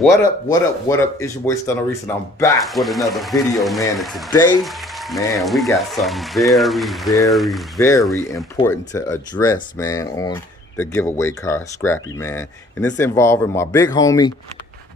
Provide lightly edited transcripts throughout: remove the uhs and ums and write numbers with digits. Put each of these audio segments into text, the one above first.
What up, what up, what up? It's your boy Stuntin, and I'm back with another video, man. And today, man, we got something very important to address, man, on the giveaway car, Scrappy, man. And it's involving my big homie,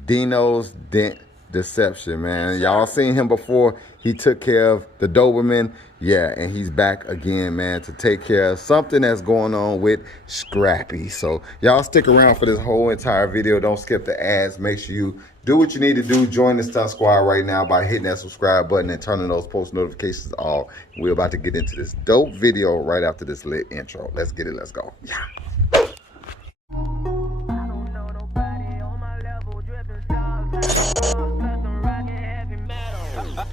Dino's Dent Deception, man. Y'all seen him before. He took care of the Doberman. Yeah, and he's back again, man, to take care of something that's going on with Scrappy. So y'all stick around for this whole entire video. Don't skip the ads. Make sure you do what you need to do. Join the Stunt Squad right now by hitting that subscribe button and turning those post notifications off. We're about to get into this dope video right after this lit intro. Let's get it. Let's go. Yeah.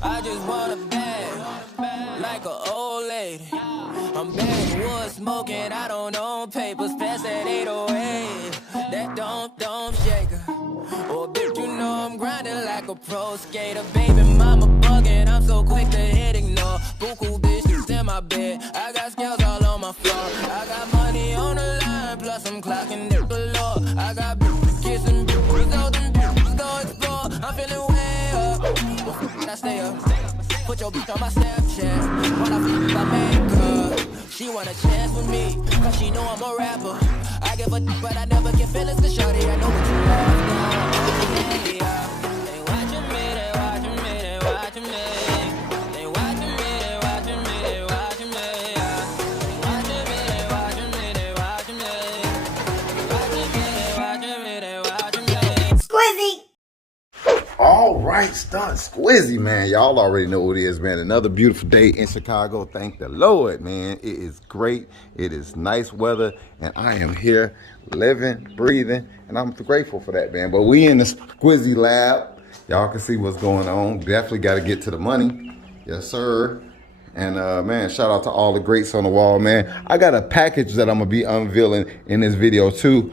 I just want a bag, like an old lady. I'm backwood smoking, I don't own papers, pass that 808. That don't shake her. Oh, bitch, you know I'm grinding like a pro skater. Baby mama bugging, I'm so quick to hit ignore. Buku bitches in my bed, I got scales all on my floor. I got money on the line, plus I'm clocking it below. I got bitches kissing bitches, all them bitches go explore. I'm feeling way up. I stay up. Put your bitch on my Snapchat while I flip my makeup. She want a chance with me, cause she know I'm a rapper. I give a but I never get feelings to shorty. I know what you love now. They watching me, they watching me, they watching me. They watching me, they watching me, they watching me. They watching me, they watching me, they watching me. They watching me, they watching me, they watching me. Squizzy! All right, Stunt Squizzy, man. Y'all already know what it is, man. Another beautiful day in Chicago. Thank the Lord, man. It is great. It is nice weather, and I am here living, breathing, and I'm grateful for that, man. But we in the Squizzy lab. Y'all can see what's going on. Definitely got to get to the money. Yes, sir. And, man, shout out to all the greats on the wall, man. I got a package that I'm going to be unveiling in this video, too.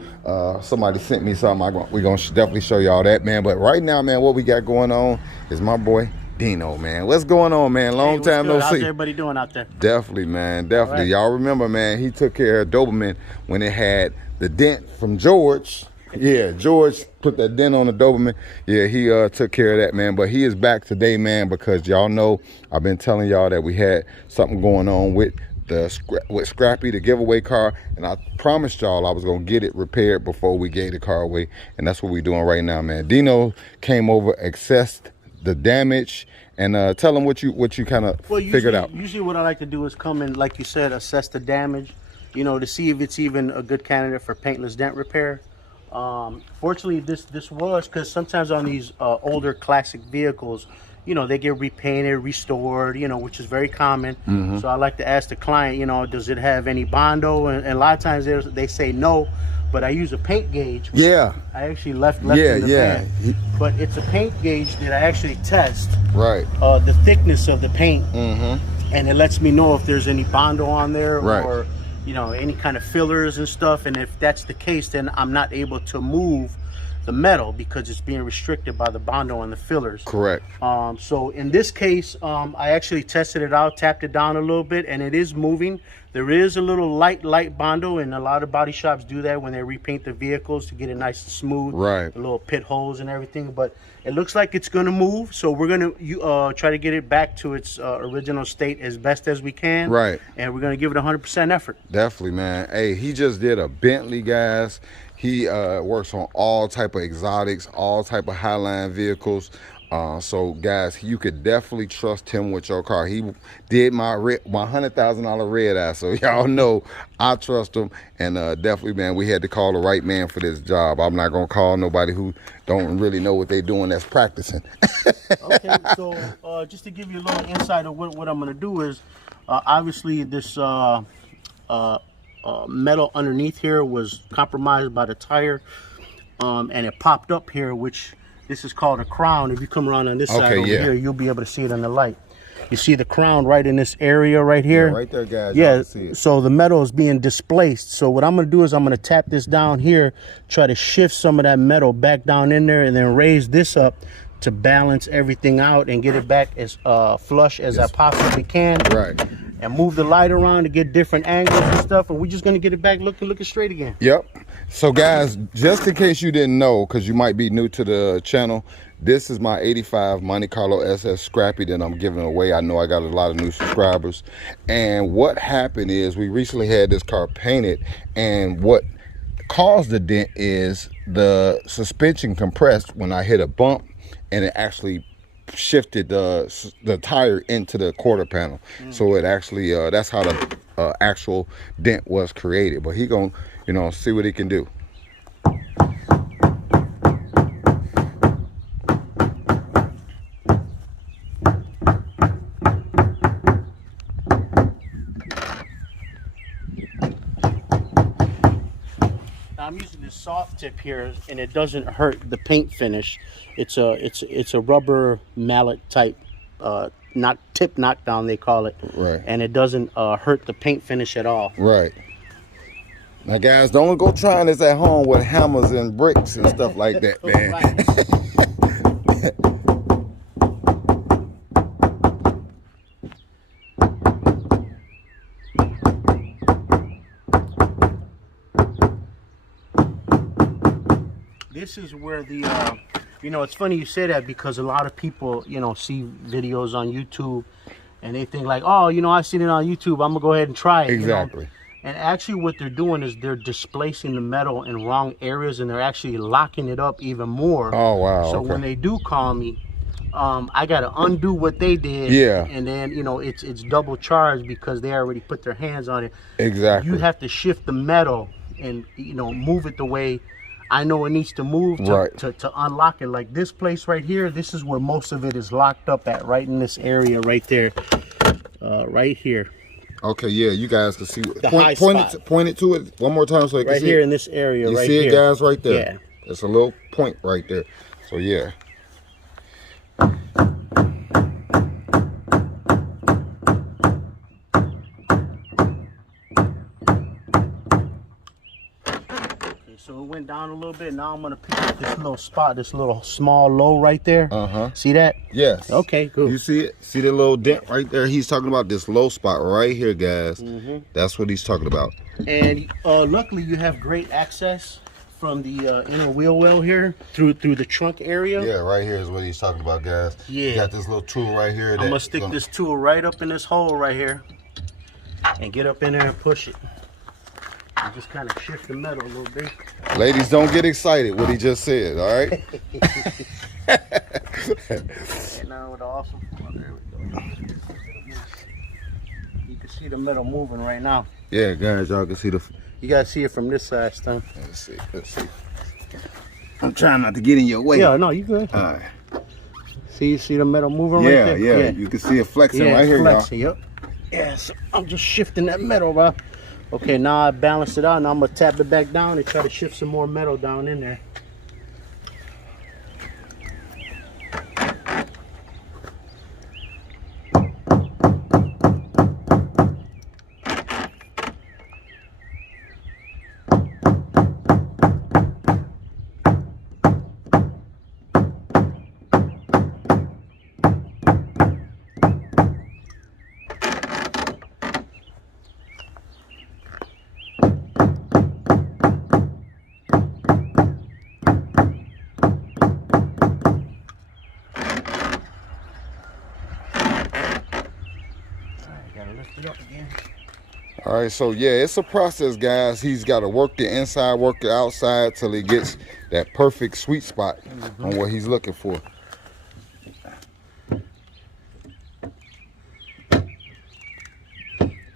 Somebody sent me something. We're going to definitely show y'all that, man. But right now, man, what we got going on is my boy Dino, man. What's going on, man? Long time no see. How's everybody doing out there? Definitely, man. Definitely. Y'all remember, man, he took care of Doberman when it had the dent from George. Yeah, George put that dent on the Doberman. Yeah, he took care of that, man. But he is back today, man, because y'all know I've been telling y'all that we had something going on with Scrappy, the giveaway car, and I promised y'all I was gonna get it repaired before we gave the car away, and that's what we're doing right now, man. Dino came over, assessed the damage, and tell them what you kind of figured out. Usually what I like to do is come and, like you said, assess the damage, you know, to see if it's even a good candidate for paintless dent repair. Fortunately, this was, because sometimes on these older classic vehicles, you know, they get repainted, restored, you know, which is very common. So I like to ask the client, you know, does it have any Bondo? And a lot of times they say no, but I use a paint gauge. Yeah. I actually left in the van. But it's a paint gauge that I actually test. Right. The thickness of the paint. And it lets me know if there's any Bondo on there, or you know, any kind of fillers and stuff. And if that's the case, then I'm not able to move the metal because it's being restricted by the Bondo and the fillers. Correct. So in this case, I actually tested it out, tapped it down a little bit, and it is moving. There is a little light Bondo, and a lot of body shops do that when they repaint the vehicles to get it nice and smooth. Right. The little pit holes and everything, but it looks like it's gonna move. So we're gonna try to get it back to its original state as best as we can. Right. And we're gonna give it 100% effort. Definitely, man. Hey, he just did a Bentley, guys. He works on all type of exotics, all type of highline vehicles. So guys, you could definitely trust him with your car. He did my $100,000 red eye, so y'all know I trust him. And definitely, man, we had to call the right man for this job. I'm not gonna call nobody who don't really know what they're doing that's practicing. Okay, so just to give you a little insight of what I'm gonna do is, obviously this metal underneath here was compromised by the tire, and it popped up here, which this is called a crown. If you come around on this side over here, you'll be able to see it in the light. You see the crown right in this area right here? Yeah, right there, guys. Yeah, see it. So the metal is being displaced. So what I'm going to do is I'm going to tap this down here, try to shift some of that metal back down in there, and then raise this up to balance everything out and get it back as flush as I possibly can. Right. and move the light around to get different angles and stuff, and we're just gonna get it back looking straight again. Yep. So guys, just in case you didn't know, because you might be new to the channel, this is my 85 Monte Carlo SS Scrappy that I'm giving away. I know I got a lot of new subscribers. And what happened is we recently had this car painted, and what caused the dent is the suspension compressed when I hit a bump, and it actually shifted the tire into the quarter panel. So it actually that's how the actual dent was created. But he gonna, you know, see what he can do. I'm using this soft tip here, and it doesn't hurt the paint finish. It's a rubber mallet type not tip knockdown, they call it. Right. And it doesn't hurt the paint finish at all. Right. Now guys, don't go trying this at home with hammers and bricks and stuff like that, man. This is where the you know, it's funny you say that, because a lot of people, you know, see videos on YouTube and they think like, oh, you know, I seen it on YouTube, I'm gonna go ahead and try it. Exactly. You know? And actually what they're doing is they're displacing the metal in wrong areas, and they're actually locking it up even more. Oh wow. So okay. when they do call me, I gotta undo what they did. Yeah. And then, you know, it's double charged because they already put their hands on it. Exactly. You have to shift the metal and, you know, move it the way I know it needs to move to unlock it. Like this place right here, this is where most of it is locked up at, right in this area right there, right here. Okay, yeah, you guys can see. Point it to it one more time so you can see. Right here in this area, you right see here. it, guys, right there. Yeah. It's a little point right there. So yeah. So it went down a little bit. Now I'm gonna pick up this little spot, this little small low right there. See that? Yes. Okay, good. You see it? See the little dent right there? He's talking about this low spot right here, guys. That's what he's talking about. And luckily you have great access from the inner wheel well here through the trunk area. Yeah, right here is what he's talking about, guys. Yeah. You got this little tool right here. I'm gonna stick this tool right up in this hole right here and get up in there and push it. And just kind of shift the metal a little bit. Ladies, don't get excited what he just said, all right? And now with the awesome, there we go. You can see the metal moving right now. Yeah, guys, y'all can see the... You gotta see it from this side, Stun. Let's see, let's see. I'm trying not to get in your way. Yeah, no, you good. All right. See the metal moving right there? Yeah, you can see it flexing right here, y'all. Yep. Yeah, so I'm just shifting that metal, bro. Okay, now I balanced it out. Now I'm gonna tap it back down and try to shift some more metal down in there. All right, so yeah, it's a process, guys. He's got to work the inside, work the outside till he gets that perfect sweet spot on what he's looking for.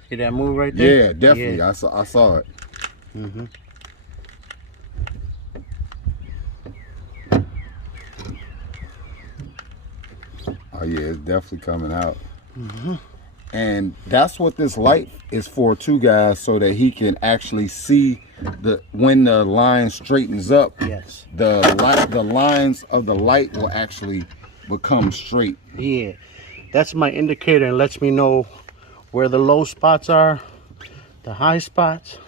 See that move right there? Yeah, definitely. Yeah. I saw it. Oh yeah, it's definitely coming out. And that's what this light is for too, guys, so that he can actually see when the line straightens up. Yes. The lines of the light will actually become straight. Yeah, that's my indicator, and lets me know where the low spots are, the high spots.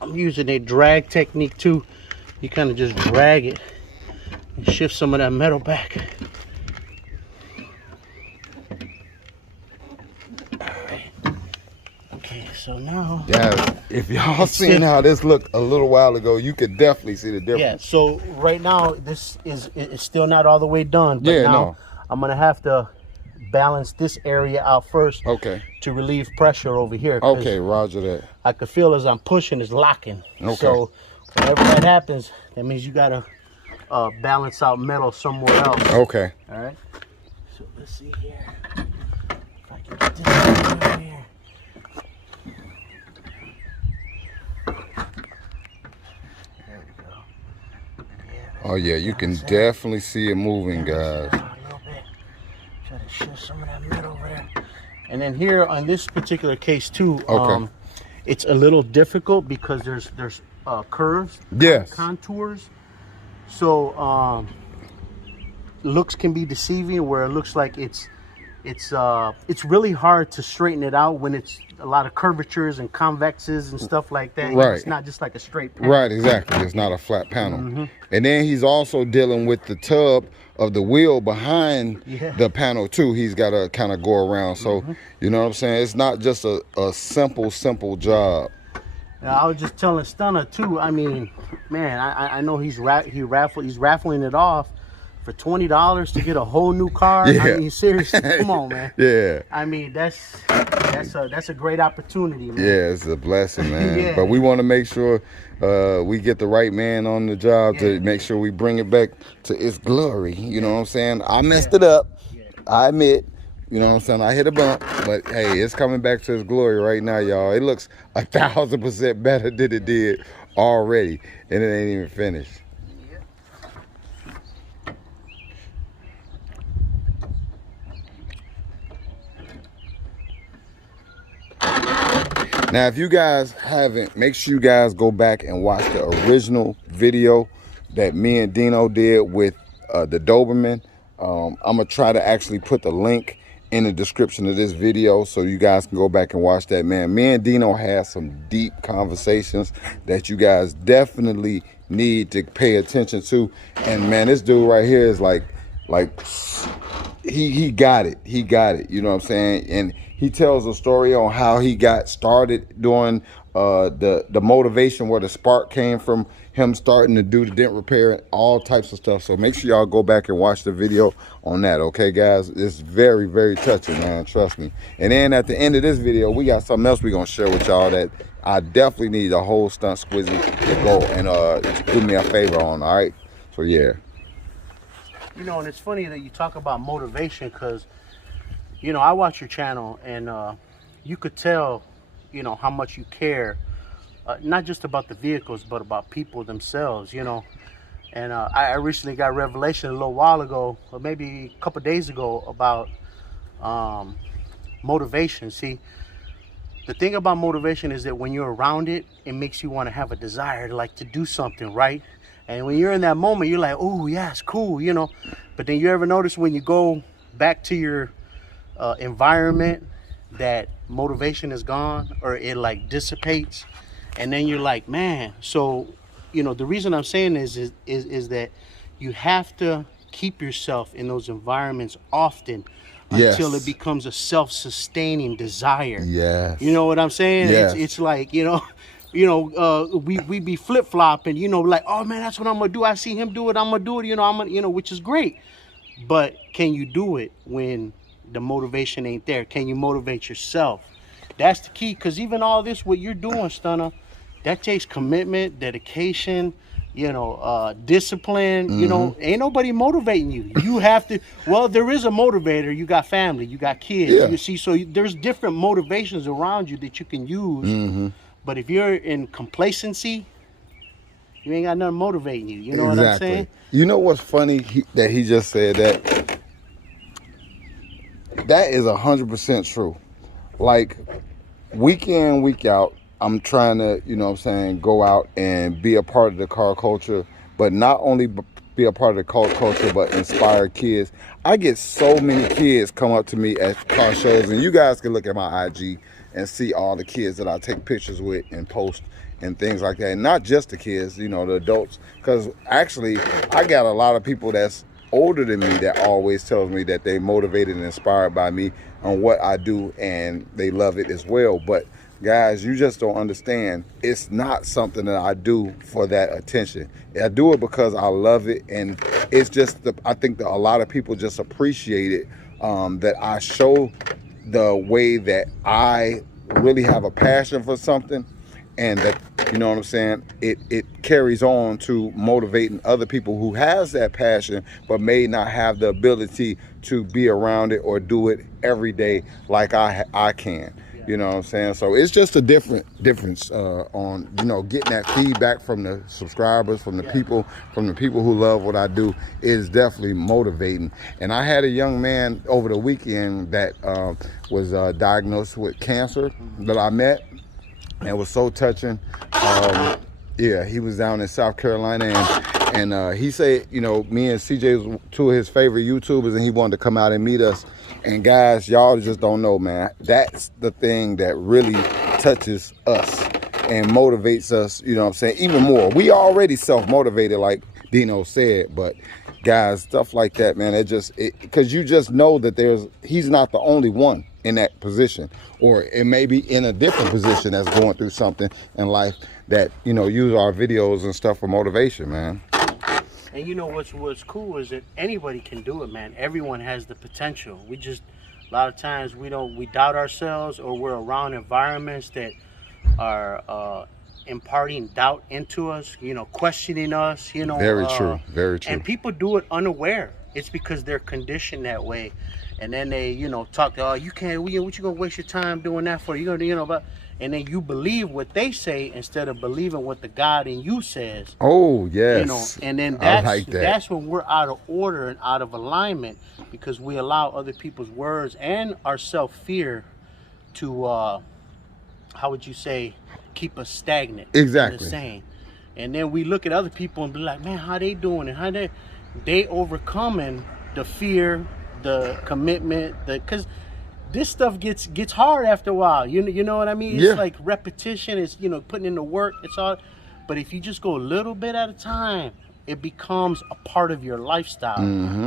I'm using a drag technique too. You kind of just drag it and shift some of that metal back. so now. Yeah, if y'all seen how this looked a little while ago, you could definitely see the difference. Yeah, so right now this is still not all the way done, but Yeah, now no. I'm gonna have to balance this area out first. Okay. To relieve pressure over here. 'Cause Okay, roger that. I could feel as I'm pushing, it's locking. Okay. So whenever that happens, that means you gotta balance out metal somewhere else. Okay. All right. So let's see here. If I can get this over here. There we go. Yeah, Oh yeah, you can definitely see it moving, guys. a little bit. Try to shift some of that metal over there. And then here on this particular case too, Okay. it's a little difficult because there's curves, Yes. contours. So looks can be deceiving where it looks like it's really hard to straighten it out when it's a lot of curvatures and convexes and stuff like that. Right. It's not just like a straight panel. Right, exactly. It's not a flat panel. And then he's also dealing with the tub of the wheel behind the panel too. He's got to kind of go around. So, you know what I'm saying? It's not just a simple job. Now, I was just telling Stunner too. I mean, man, I know he's raffling it off for $20 to get a whole new car. Yeah. I mean, seriously, come on, man. Yeah. I mean, that's a great opportunity, man. Yeah, it's a blessing, man. Yeah. But we want to make sure we get the right man on the job to make sure we bring it back to its glory. You know what I'm saying? I messed it up. I admit. You know what I'm saying? I hit a bump, but hey, it's coming back to its glory right now, y'all. It looks 1,000% better than it did already, and it ain't even finished. Now, if you guys haven't, make sure you guys go back and watch the original video that me and Dino did with the Doberman. I'm gonna try to actually put the link in the description of this video so you guys can go back and watch that, man. Me and Dino had some deep conversations that you guys definitely need to pay attention to. And man, this dude right here is like he got it. He got it. You know what I'm saying? And he tells a story on how he got started doing the motivation, where the spark came from him starting to do the dent repair and all types of stuff. So make sure y'all go back and watch the video on that, okay, guys? It's very, very touching, man. Trust me. And then at the end of this video, we got something else we're gonna share with y'all that I definitely need the whole Stunt Squizzy to go and do me a favor on. All right? So yeah. You know, and it's funny that you talk about motivation because, you know, I watch your channel and you could tell, you know, how much you care, not just about the vehicles, but about people themselves, you know. And I recently got revelation a little while ago, or maybe a couple days ago, about motivation. See, the thing about motivation is that when you're around it, it makes you want to have a desire to like to do something, right? And when you're in that moment, you're like, oh yeah, it's cool, you know. But then you ever notice when you go back to your environment that motivation is gone, or it like dissipates, and then you're like, man. So, you know, the reason I'm saying is that you have to keep yourself in those environments often until it becomes a self-sustaining desire. Yes. You know what I'm saying? Yes. It's like, you know, we be flip-flopping, you know, like, oh man, that's what I'm gonna do. I see him do it, I'm gonna do it, you know, which is great. But can you do it when the motivation ain't there? Can you motivate yourself? That's the key, because even all this, what you're doing, Stunner, that takes commitment, dedication, you know, discipline. You know, ain't nobody motivating you. You have to, well, there is a motivator. You got family, you got kids, you see, so there's different motivations around you that you can use. But if you're in complacency, you ain't got nothing motivating you. You know what I'm saying? You know what's funny that he just said that? That is 100% true. Like, week in, week out, I'm trying to, you know what I'm saying, go out and be a part of the car culture, but not only be a part of the car culture, but inspire kids. I get so many kids come up to me at car shows, and you guys can look at my IG and see all the kids that I take pictures with and post and things like that. And not just the kids, you know, the adults, because actually I got a lot of people that's older than me that always tells me that they motivated and inspired by me on what I do, and they love it as well. But guys, you just don't understand. It's not something that I do for that attention. I do it because I love it, and it's just I think that a lot of people just appreciate it, that I show the way that I really have a passion for something, and that, you know what I'm saying, it carries on to motivating other people who has that passion but may not have the ability to be around it or do it every day like I can. You know what I'm saying? So it's just a difference on, you know, getting that feedback from the subscribers, from the people who love what I do. It is definitely motivating. And I had a young man over the weekend that was diagnosed with cancer that I met, and it was so touching. Yeah, he was down in South Carolina, and he said, you know, me and CJ was two of his favorite YouTubers, and he wanted to come out and meet us. And guys, y'all just don't know, man. That's the thing that really touches us and motivates us, you know what I'm saying, even more. We already self-motivated, like Dino said, but guys, stuff like that, man, because you just know that he's not the only one in that position, or it may be in a different position that's going through something in life that, you know, use our videos and stuff for motivation, man. And you know what's cool is that anybody can do it, man. Everyone has the potential. We just, a lot of times we doubt ourselves, or we're around environments that are imparting doubt into us, you know, questioning us, you know. Very true, very true. And people do it unaware. It's because they're conditioned that way. And then they, you know, talk, oh, you can't, what you gonna waste your time doing that for? You gonna, you know, but, and then you believe what they say instead of believing what the God in you says. Oh, yes. You know, and then that's when we're out of order and out of alignment, because we allow other people's words and our self-fear to, how would you say, keep us stagnant. Exactly. The same. And then we look at other people and be like, man, how they doing it? How they overcoming the fear, the commitment, because this stuff gets hard after a while. You know what I mean? It's like repetition. It's, you know, putting in the work. It's all. But if you just go a little bit at a time, it becomes a part of your lifestyle.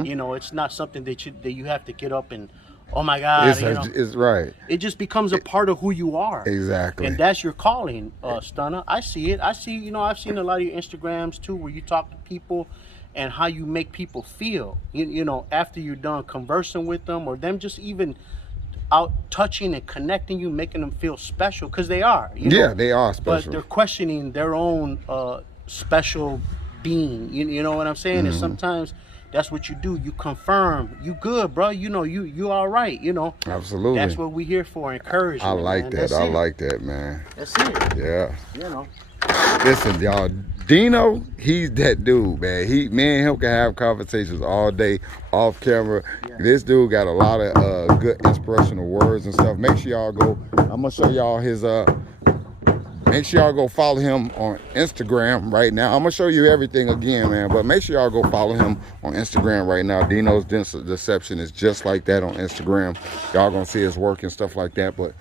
You know, it's not something that you have to get up and, oh my God, it's right. It just becomes a part of who you are. Exactly. And that's your calling, Stunner. I see it. You know, I've seen a lot of your Instagrams too, where you talk to people and how you make people feel, you know, after you're done conversing with them, or them just even out touching and connecting you, making them feel special, because they are. You know? They are special. But they're questioning their own special being. You know what I'm saying? And sometimes that's what you do. You confirm, you good, bro. You know, you all right. You know. Absolutely. That's what we're here for, encouragement. I like that. I like that, man. That's it. Yeah. You know. Listen, y'all, Dino, he's that dude, man. Me and him can have conversations all day off camera. This dude got a lot of good inspirational words and stuff. Make sure y'all go. I'm gonna show y'all his make sure y'all go follow him on Instagram right now. I'm gonna show you everything again, man, but make sure y'all go follow him on Instagram right now. Dino's Deception is just like that on Instagram. Y'all gonna see his work and stuff like that. But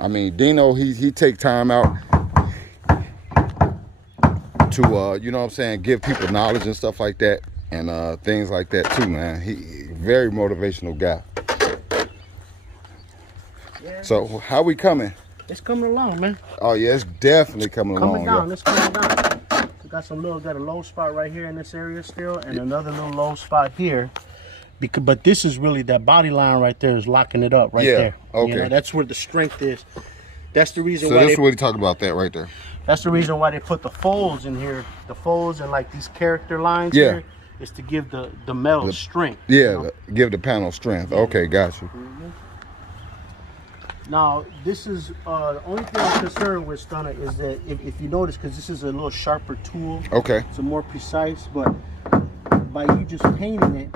I mean, Dino, he take time out to you know what I'm saying, give people knowledge and stuff like that, and things like that too, man. He very motivational guy. So how we coming? It's coming along, man. Oh yeah, it's definitely coming along. Down. It's coming down. We got a low spot right here in this area still, and another little low spot here. But this is really, that body line right there is locking it up right there. Okay. You know, that's where the strength is. That's the reason so why. So that's what he talked about that right there. That's the reason why they put the folds in here. The folds and like these character lines here is to give the metal strength. Yeah, you know? give the panel strength. Okay, got you. Now, this is the only thing I'm concerned with, Stunner, is that if you notice, because this is a little sharper tool. Okay. It's a more precise, but by you just painting it,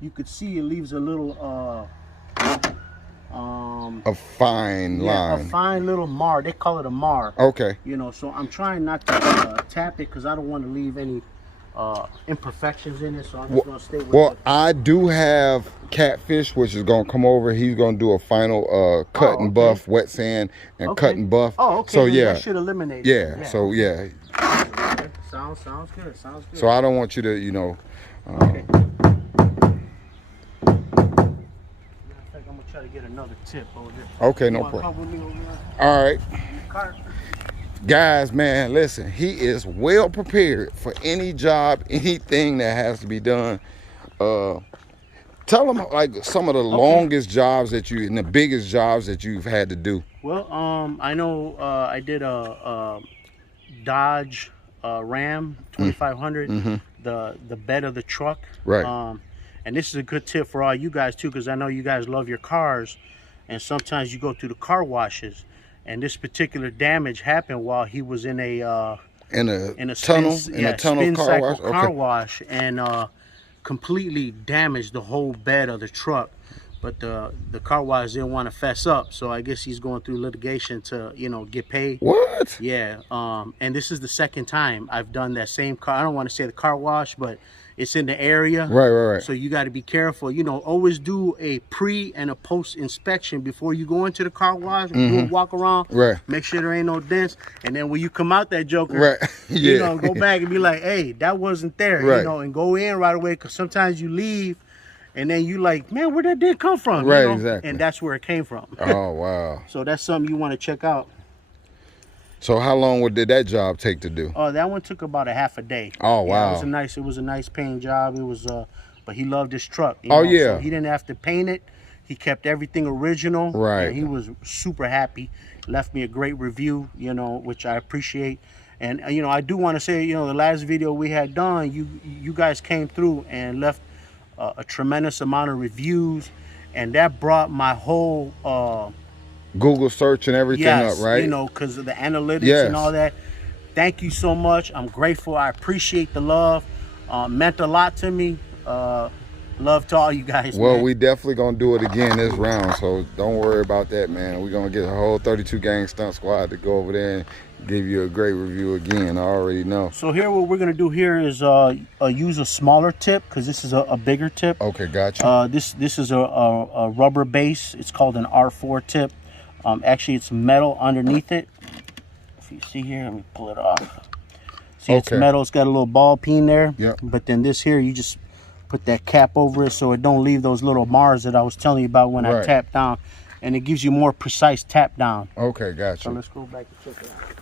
you could see it leaves a little a fine line. A fine little mar. They call it a mar. Okay. You know, so I'm trying not to tap it, because I don't want to leave any imperfections in it, so I'm just going to stay with it. Well, I do have Catfish, which is going to come over. He's going to do a final cut and buff, wet sand and cut and buff. Oh, okay. So yeah, that should eliminate it. Yeah. So yeah. Okay. Sounds good. Sounds good. So I don't want you to, you know. Okay. I think I'm gonna try to get another tip over there. Okay, no Come problem. with me over there? All right. Car. Guys, man, listen, he is well prepared for any job, anything that has to be done. Tell them like some of the longest jobs that you and the biggest jobs that you've had to do. Well, I know I did a Dodge Ram 2500, the bed of the truck. Right. And this is a good tip for all you guys too, because I know you guys love your cars, and sometimes you go through the car washes. And this particular damage happened while he was in a tunnel, spin car cycle wash. car wash, and completely damaged the whole bed of the truck. But the car wash didn't want to fess up, so I guess he's going through litigation to get paid. What? Yeah. And this is the second time I've done that same car. I don't want to say the car wash, but it's in the area. Right. So you got to be careful. Always do a pre and a post inspection before you go into the car wash. Do a walk around. Right. Make sure there ain't no dents. And then when you come out that joker, right. Yeah. Go back and be like, hey, that wasn't there. Right. And go in right away, because sometimes you leave and then you like, man, where that dent come from? Right, exactly. And that's where it came from. Oh, wow. So that's something you want to check out. So how long did that job take to do? Oh, that one took about a half a day. Oh, wow. It was a nice paying job. It was but he loved his truck. Oh, yeah. So he didn't have to paint it. He kept everything original. Right. And he was super happy. Left me a great review, which I appreciate. And I do want to say, the last video we had done, you guys came through and left a tremendous amount of reviews, and that brought my whole Google search and everything up, right? Because of the analytics and all that. Thank you so much. I'm grateful. I appreciate the love. Meant a lot to me. Love to all you guys. Well, man. we definitely gonna do it again this round, so don't worry about that, man. We're gonna get a whole 32 gang stunt squad to go over there and give you a great review again. I already know. So here, what we're gonna do here is use a smaller tip, because this is a bigger tip. Okay, gotcha. This is a rubber base. It's called an R4 tip. Actually, it's metal underneath it. If you see here, let me pull it off. See, it's metal. It's got a little ball peen there. Yeah. But then this here, you just put that cap over it so it don't leave those little Mars that I was telling you about when I tap down, and it gives you more precise tap down. Okay, gotcha. So let's go back and check it out.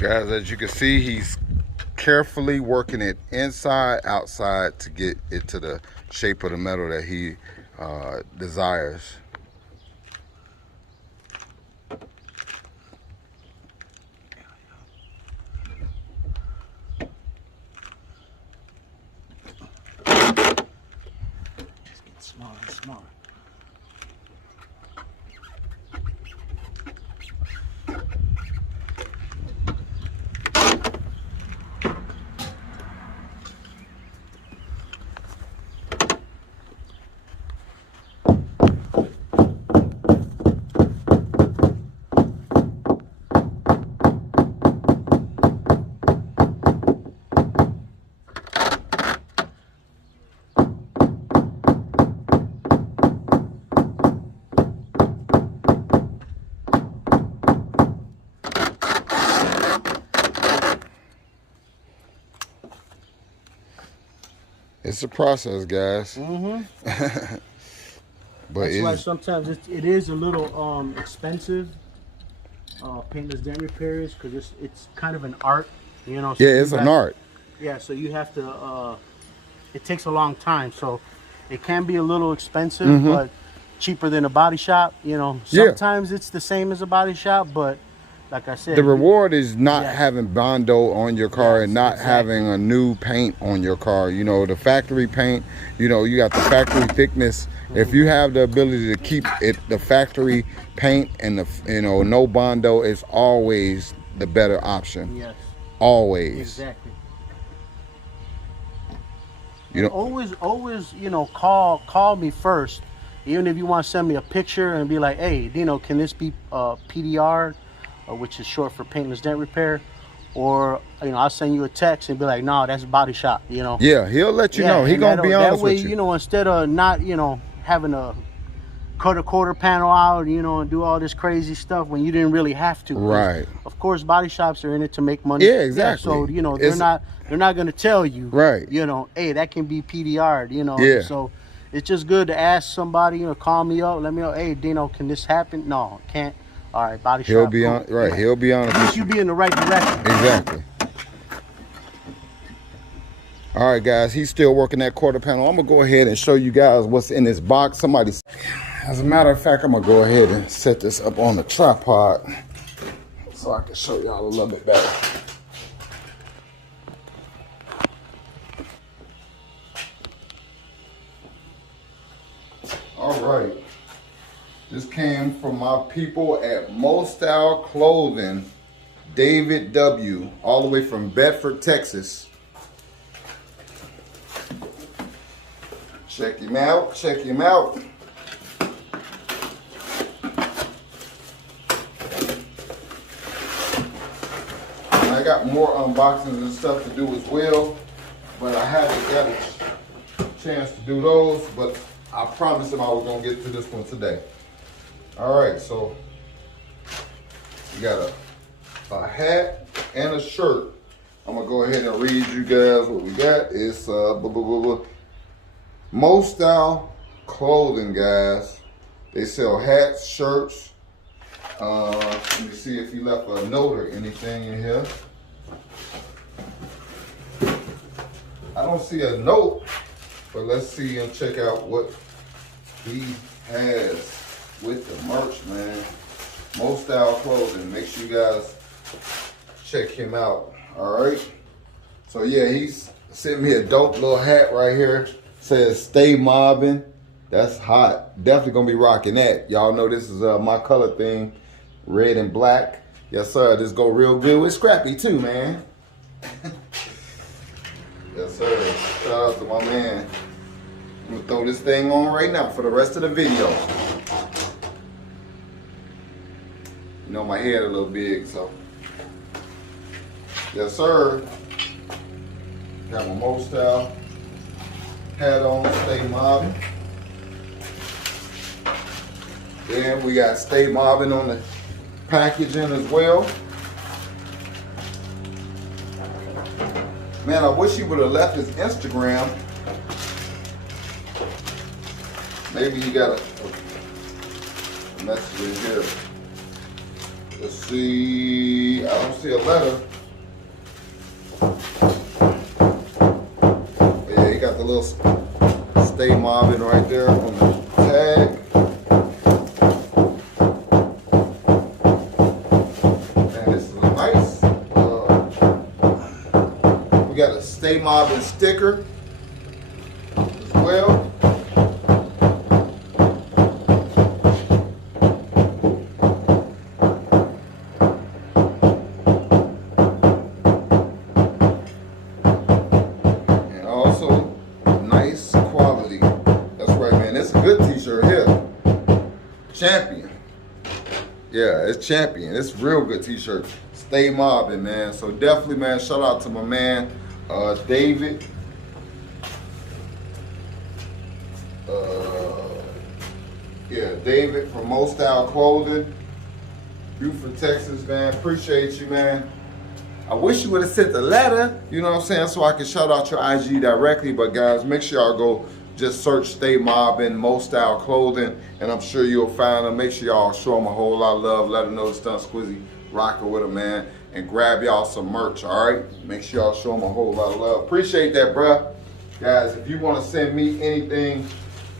Guys, as you can see, he's carefully working it inside, outside to get it to the shape of the metal that he desires. Just get smaller and smaller. It's a process, guys. But that's why sometimes it is a little expensive. Paintless dent repairs, because it's kind of an art, So yeah, it's an art. Yeah, so you have to. It takes a long time, so it can be a little expensive, but cheaper than a body shop. Sometimes it's the same as a body shop, but like I said, the reward is not Yes. having Bondo on your car Yes, and not exactly. having a new paint on your car. You know, the factory paint, you know, you got the factory thickness. If you have the ability to keep it, the factory paint and the, you know, no Bondo is always the better option. Yes, Always. exactly. You know, Always, you know, call me first. Even if you want to send me a picture and be like, hey, Dino, can this be PDR, which is short for paintless dent repair? Or, you know, I'll send you a text and be like, no, that's body shop, you know. yeah, he'll let you know. He and gonna be honest that way, with you. you know, instead of not, you know, having to cut a quarter panel out, you know, and do all this crazy stuff when you didn't really have to. 'Cause, Right. of course, body shops are in it to make money. Yeah, exactly. So, you know, It's- they're not going to tell you, Right. you know, hey, that can be PDR'd, you know. Yeah. So it's just good to ask somebody, you know, call me up, let me know, hey, Dino, can this happen? No, it can't. All right, body He'll shop. be cool. on, right. Yeah. He'll be honest At with least you. you be in the right direction. Exactly. All right, guys, he's still working that quarter panel. I'm gonna go ahead and show you guys what's in this box. As a matter of fact, I'm gonna go ahead and set this up on the tripod so I can show y'all a little bit better. All right, this came from my people at Most Style Clothing, David W., all the way from Bedford, Texas. Check him out, check him out. And I got more unboxings and stuff to do as well, but I haven't got a chance to do those, but I promised him I was gonna get to this one today. All right, so we got a hat and a shirt. I'm gonna go ahead and read you guys what we got. It's Most Style Clothing, guys. They sell hats, shirts. Let me see if he left a note or anything in here. I don't see a note, but let's see and check out what he has with the merch, man. Most Style Clothing. Make sure you guys check him out. All right. So yeah, he's sent me a dope little hat right here. Says "Stay Mobbing." That's hot. Definitely gonna be rocking that. Y'all know this is my color thing, red and black. Yes, sir. This go real good with Scrappy too, man. Yes, sir. Shout out to my man. I'm gonna throw this thing on right now for the rest of the video. You know my head a little big, so. Yes, sir. Got my Most Style hat on, Stay Mobbing. Then we got Stay Mobbing on the packaging as well. Man, I wish he would have left his Instagram. Maybe he got a message in here. Let's see. I don't see a letter. But yeah, he got the little Stay Mobbing right there on the tag. Man, this is nice. We got a Stay Mobbing sticker as well. And also nice quality. That's right, man. It's a good t-shirt here. Champion. Yeah, it's Champion. It's real good t-shirt. Stay Mobbing, man. So definitely, man, shout out to my man, David. Yeah, David from Most Style Clothing. Beaufort, Texas, man. Appreciate you, man. I wish you would have sent the letter, you know what I'm saying, so I can shout out your IG directly. But guys, make sure y'all go just search Stay Mobbing, Most Style Clothing, and I'm sure you'll find them. Make sure y'all show them a whole lot of love. Let them know the Stunt Squizzy rocking with them, man. And grab y'all some merch, all right? Make sure y'all show them a whole lot of love. Appreciate that, bruh. Guys, if you want to send me anything,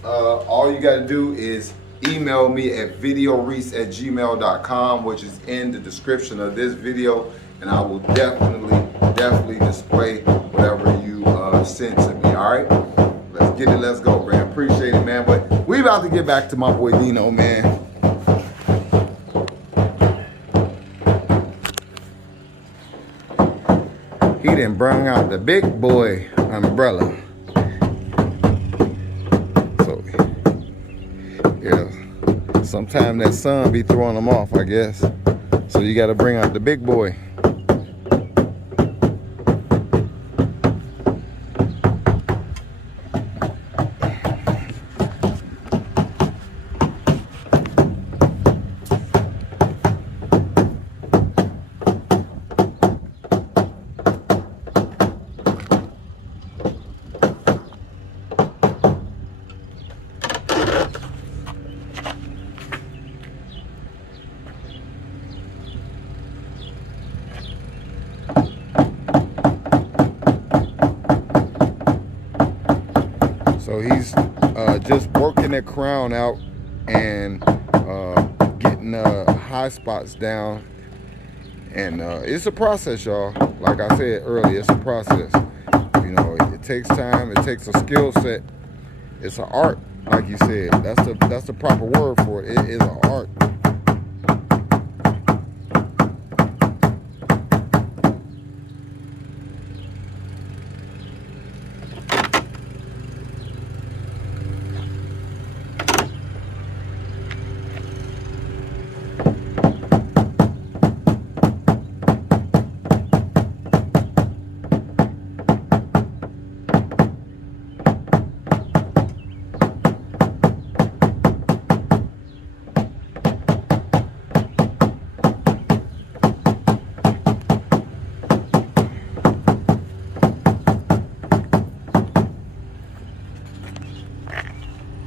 all you got to do is email me at videoreese@gmail.com, which is in the description of this video, and I will definitely display whatever you sent to me. All right, let's get it. Let's go, man. Appreciate it, man. But we about to get back to my boy Dino, man. He done bring out the big boy umbrella. So, yeah, sometimes that sun be throwing them off, I guess. So you got to bring out the big boy. So he's just working that crown out and getting high spots down. And it's a process, y'all. Like I said earlier, it's a process. You know, it takes time. It takes a skill set. It's an art, like you said. That's the proper word for it. It is an art.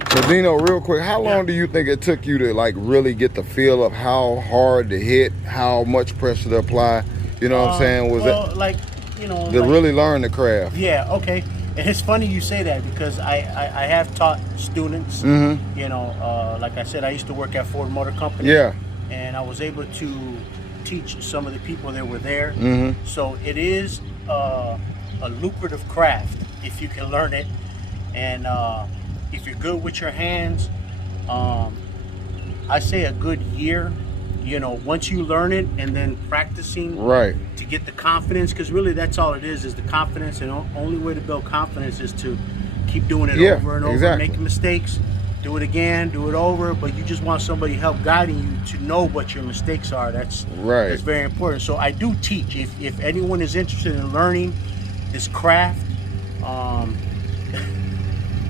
So Dino, real quick, how long do you think it took you to like really get the feel of how hard to hit, how much pressure to apply? You know what I'm saying? Was it like, you know, to really learn the craft? Yeah, okay. And it's funny you say that because I have taught students. Mm-hmm. You know, like I said, I used to work at Ford Motor Company. Yeah. And I was able to teach some of the people that were there. Mm-hmm. So it is a lucrative craft if you can learn it. And if you're good with your hands, I say a good year. You know, once you learn it and then practicing Right. to get the confidence, because really that's all it is the confidence. And the only way to build confidence is to keep doing it over and over, exactly. making mistakes, do it again, do it over. But you just want somebody help guiding you to know what your mistakes are. That's Right. That's very important. So I do teach. If anyone is interested in learning this craft,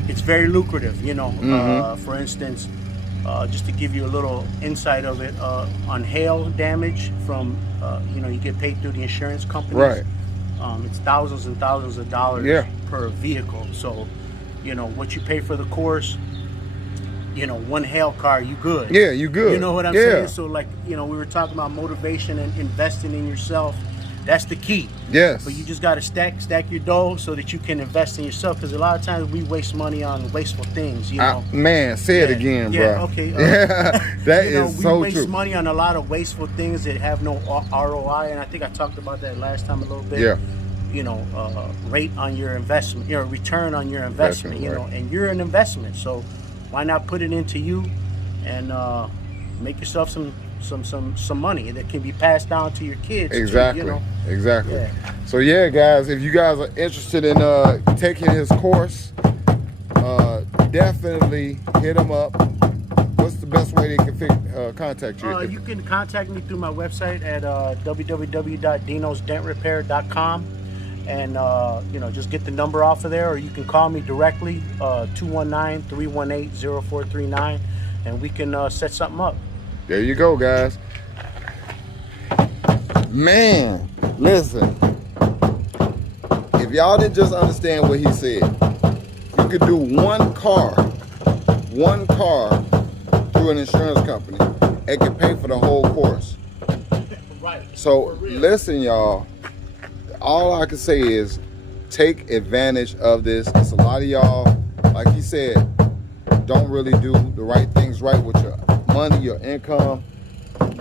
it's very lucrative. You know, Mm-hmm. for instance, just to give you a little insight of it, on hail damage from, you know, you get paid through the insurance companies. Right. It's thousands and thousands of dollars Yeah. per vehicle. So, you know, what you pay for the course, you know, one hail car, you good. Yeah, you good. You know what I'm Yeah. saying? So, like, you know, we were talking about motivation and investing in yourself. That's the key. Yes. But you just got to stack your dough so that you can invest in yourself. Because a lot of times we waste money on wasteful things, you know. Man, say it again, bro. Yeah, okay. Yeah, that you know, is so we waste true. money on a lot of wasteful things that have no ROI, and I think I talked about that last time a little bit. Yeah. You know, rate on your investment, your return on your investment. You know, Right. and you're an investment, so why not put it into you and make yourself some money that can be passed down to your kids. Exactly. Too, you know? Exactly. Yeah. So yeah, guys, if you guys are interested in taking his course, definitely hit him up. What's the best way they can contact you? You can contact me through my website at www.dinosdentrepair.com, and you know, just get the number off of there, or you can call me directly, 219-318-0439, and we can set something up. There you go, guys. Man, listen. If y'all didn't just understand what he said, you could do one car through an insurance company. It can pay for the whole course. Right. So listen, y'all. All I can say is take advantage of this. It's a lot of y'all, like he said, don't really do the right things right with your money, your income,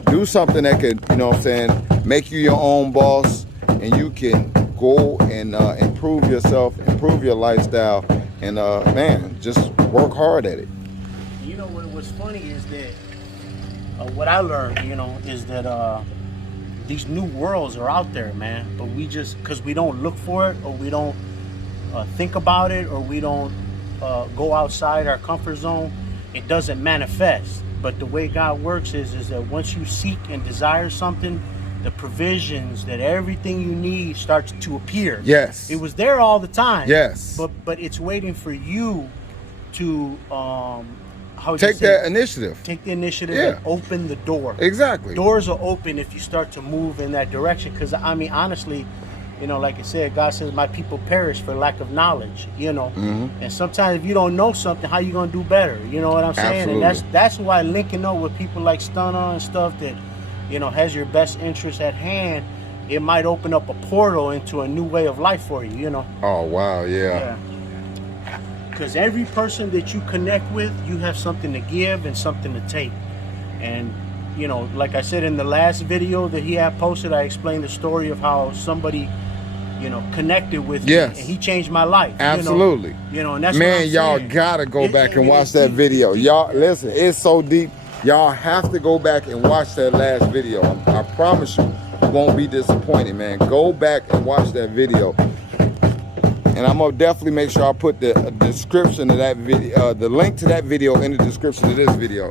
do something that could, you know what I'm saying, make you your own boss, and you can go and improve yourself, improve your lifestyle, and man, just work hard at it. You know what's funny is that what I learned, you know, is that these new worlds are out there, man. But we just, because we don't look for it, or we don't think about it, or we don't go outside our comfort zone, it doesn't manifest. But the way God works is that once you seek and desire something, the provisions, that everything you need starts to appear. Yes. It was there all the time. Yes. But it's waiting for you to take that initiative. Take the initiative, Yeah. and open the door. Exactly. Doors are open if you start to move in that direction. Because I mean, honestly, you know, like I said, God says, "My people perish for lack of knowledge." You know, and sometimes if you don't know something, how you gonna do better? You know what I'm saying? Absolutely. And that's why linking up with people like Stuntin and stuff that, you know, has your best interest at hand, it might open up a portal into a new way of life for you. You know. Oh wow, yeah. Because every person that you connect with, you have something to give and something to take. And, you know, like I said in the last video that he had posted, I explained the story of how somebody, you know, connected with me, and he changed my life. Absolutely. You know, and that's man, what I'm y'all saying. gotta go back and watch that video. Y'all, listen, it's so deep. Y'all have to go back and watch that last video. I promise you won't be disappointed, man. Go back and watch that video. And I'm gonna definitely make sure I put the description of that video, the link to that video in the description of this video.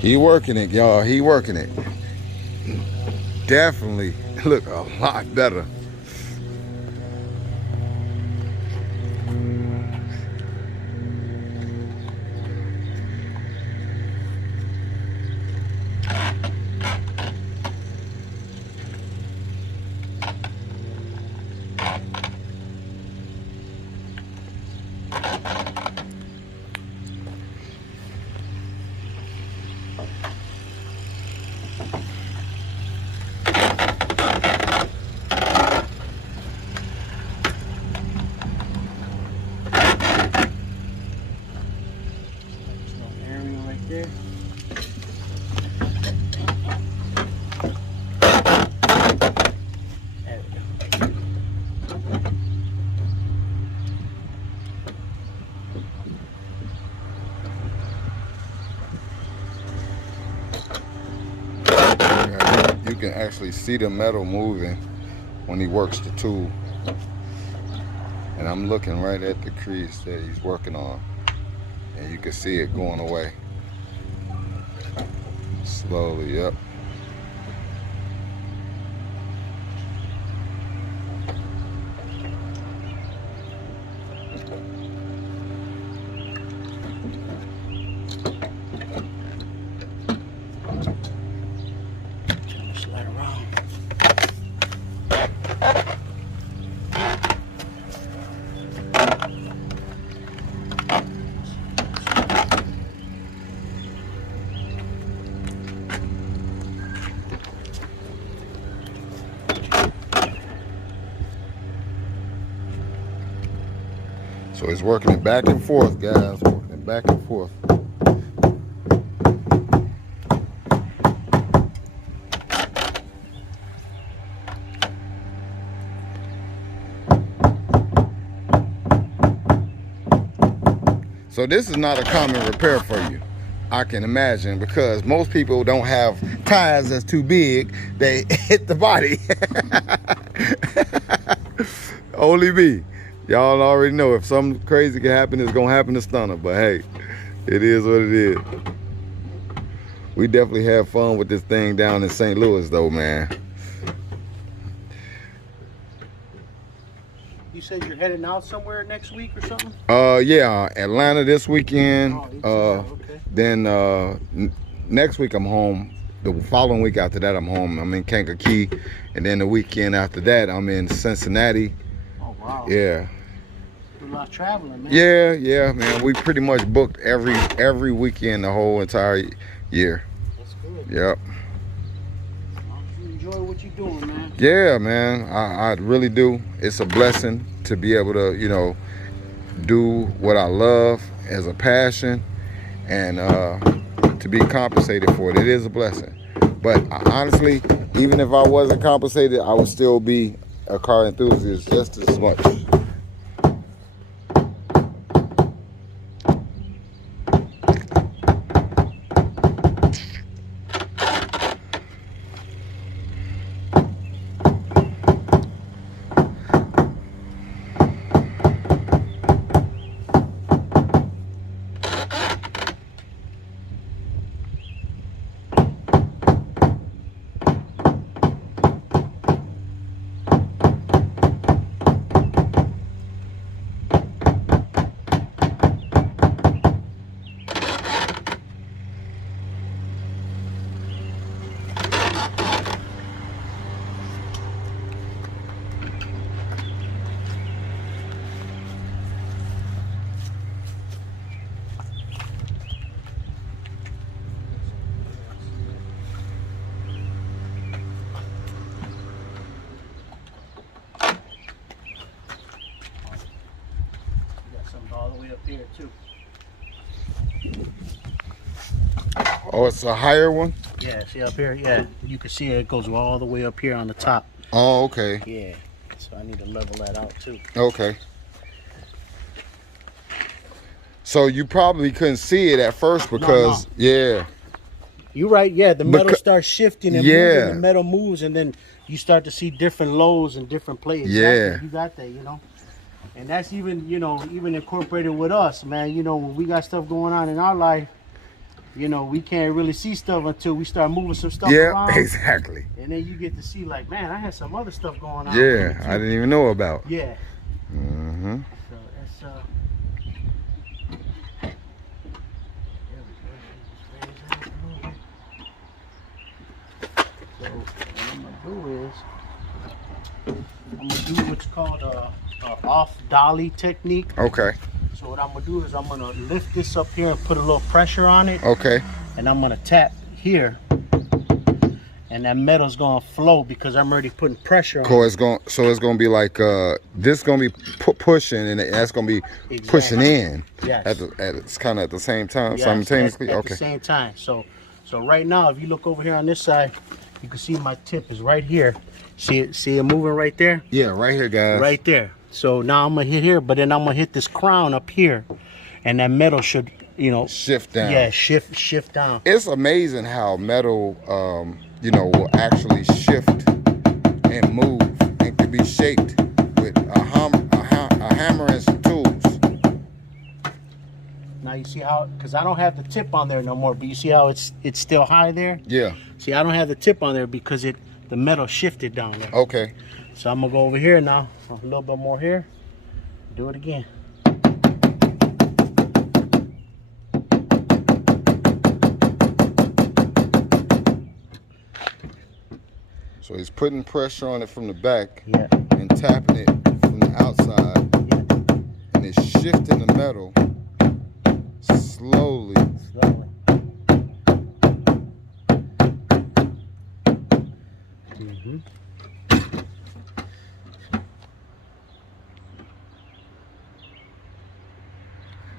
He working it, y'all. He working it. Definitely look a lot better. You can actually see the metal moving when he works the tool. And I'm looking right at the crease that he's working on. And you can see it going away. Slowly, yep. So it's working it back and forth, guys. Working it back and forth. So this is not a common repair for you, I can imagine, because most people don't have tires that's too big. They hit the body. Only me. Y'all already know if something crazy can happen, it's gonna happen to Stunner. But hey, it is what it is. We definitely have fun with this thing down in St. Louis though, man. said you're heading out somewhere next week or something? Yeah, Atlanta this weekend. Okay. Then next week I'm home. The following week after that I'm home. I'm in Kankakee, and then the weekend after that I'm in Cincinnati. Oh wow. Yeah. A lot of traveling, man. Yeah, man. We pretty much booked every weekend the whole entire year. That's good. Yep. You enjoy what you're doing, man. Yeah, man. I really do. It's a blessing to be able to, you know, do what I love as a passion, and to be compensated for it. It is a blessing. But honestly, even if I wasn't compensated, I would still be a car enthusiast just as much. All the way up here too. Oh, it's a higher one? Yeah, see up here? Yeah, you can see it goes all the way up here on the top. Oh, okay. Yeah, so I need to level that out too. Okay. So you probably couldn't see it at first because, No. yeah. You're right, yeah, the metal starts shifting and Yeah. moving, the metal moves, and then you start to see different lows and different plays. Yeah. Exactly. You got that, you know? And that's even, you know, even incorporated with us, man. You know, when we got stuff going on in our life, you know, we can't really see stuff until we start moving some stuff around. Yeah, exactly. And then you get to see, like, man, I had some other stuff going on. Yeah, I didn't even know about. Yeah. Mm-hmm. So that's so what I'm gonna do is I'm gonna do what's called a off dolly technique. Okay. So what I'm gonna do is I'm gonna lift this up here and put a little pressure on it. Okay. And I'm gonna tap here, and that metal's gonna flow because I'm already putting pressure on it. So it's gonna be like this gonna be pushing, and that's gonna be pushing in. Yes. It's kind of at the same time, Yes, simultaneously. at the same time. So right now, if you look over here on this side, you can see my tip is right here. See it moving right there? Yeah, right here, guys. Right there. So now I'm gonna hit here, but then I'm gonna hit this crown up here, and that metal should, you know, shift down. Yeah, shift down. It's amazing how metal, you know, will actually shift and move and can be shaped with a hammer and some tools. Now you see how, because I don't have the tip on there no more, but you see how it's still high there? Yeah. See, I don't have the tip on there because the metal shifted down there. Okay. So I'm gonna go over here now, a little bit more here, do it again. So he's putting pressure on it from the back, Yeah. and tapping it from the outside, Yeah. and it's shifting the metal slowly. Slowly. Mm-hmm.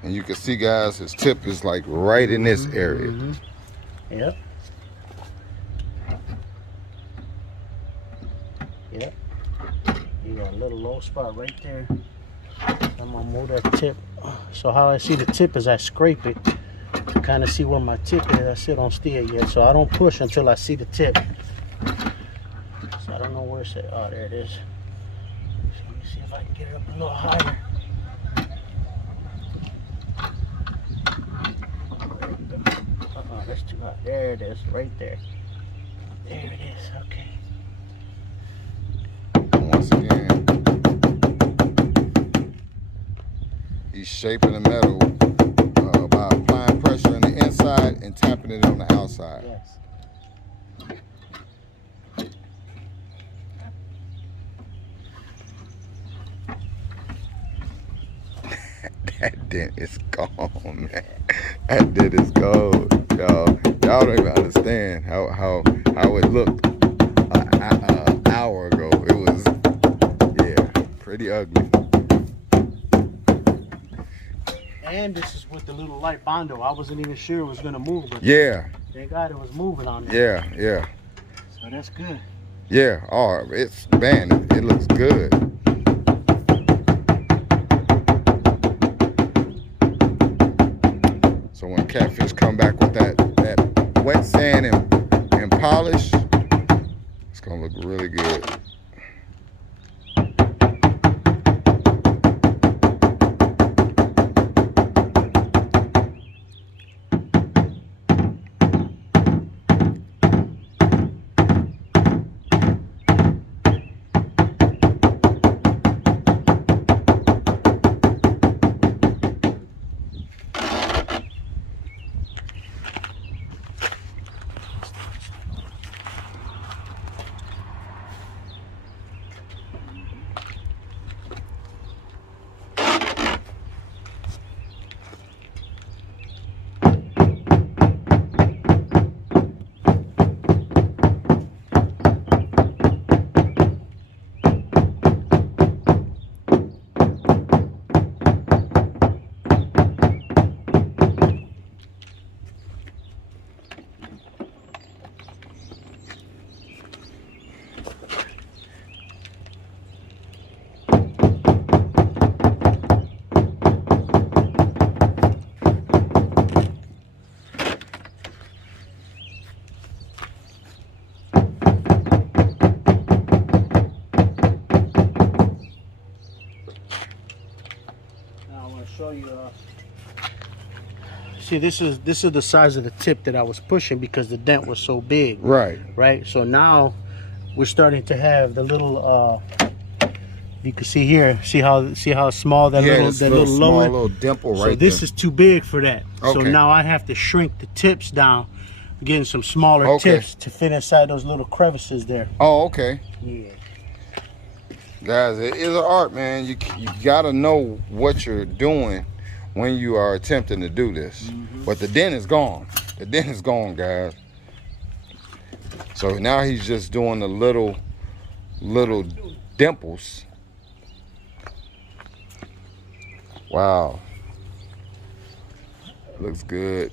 And you can see, guys, his tip is like right in this area. Mm-hmm. Yep. Yep. You got a little low spot right there. I'm gonna move that tip. So how I see the tip is I scrape it to kind of see where my tip is. I still don't see it yet, so I don't push until I see the tip. So I don't know where it's at. Oh, there it is. So let me see if I can get it up a little higher. That's too high. There it is, right there. There it is. Okay. Once again, He's shaping the metal by applying pressure on the inside and tapping it on the outside. Yes. That dent is gone, man. That dent is gold, y'all. Y'all don't even understand how it looked an hour ago. It was, yeah, pretty ugly. And this is with the little light bondo. I wasn't even sure it was gonna move, but Yeah, thank God it was moving on there. yeah. So that's good. Yeah, oh, it's, man, it looks good. So when catfish come back with that wet sand and polish, it's gonna look really good. Show you. See, this is the size of the tip that I was pushing because the dent was so big. Right. Right. So now we're starting to have the little. You can see here. See how small that little small lower little dimple right there. So this there. is too big for that. Okay. So now I have to shrink the tips down, getting some smaller tips to fit inside those little crevices there. Oh, okay. Yeah. Guys, it is an art, man. You gotta know what you're doing when you are attempting to do this. But the dent is gone. The dent is gone, guys. So now he's just doing the little dimples. Wow. Looks good.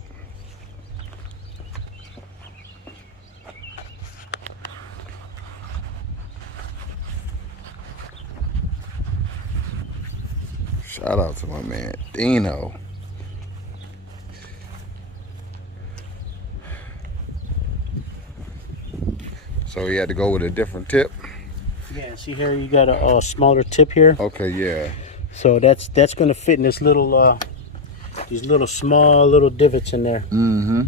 Shout out to my man Dino. So he had to go with a different tip. Yeah, see here you got a smaller tip here. Okay, yeah. So that's gonna fit in this little these little small little divots in there. Mm-hmm.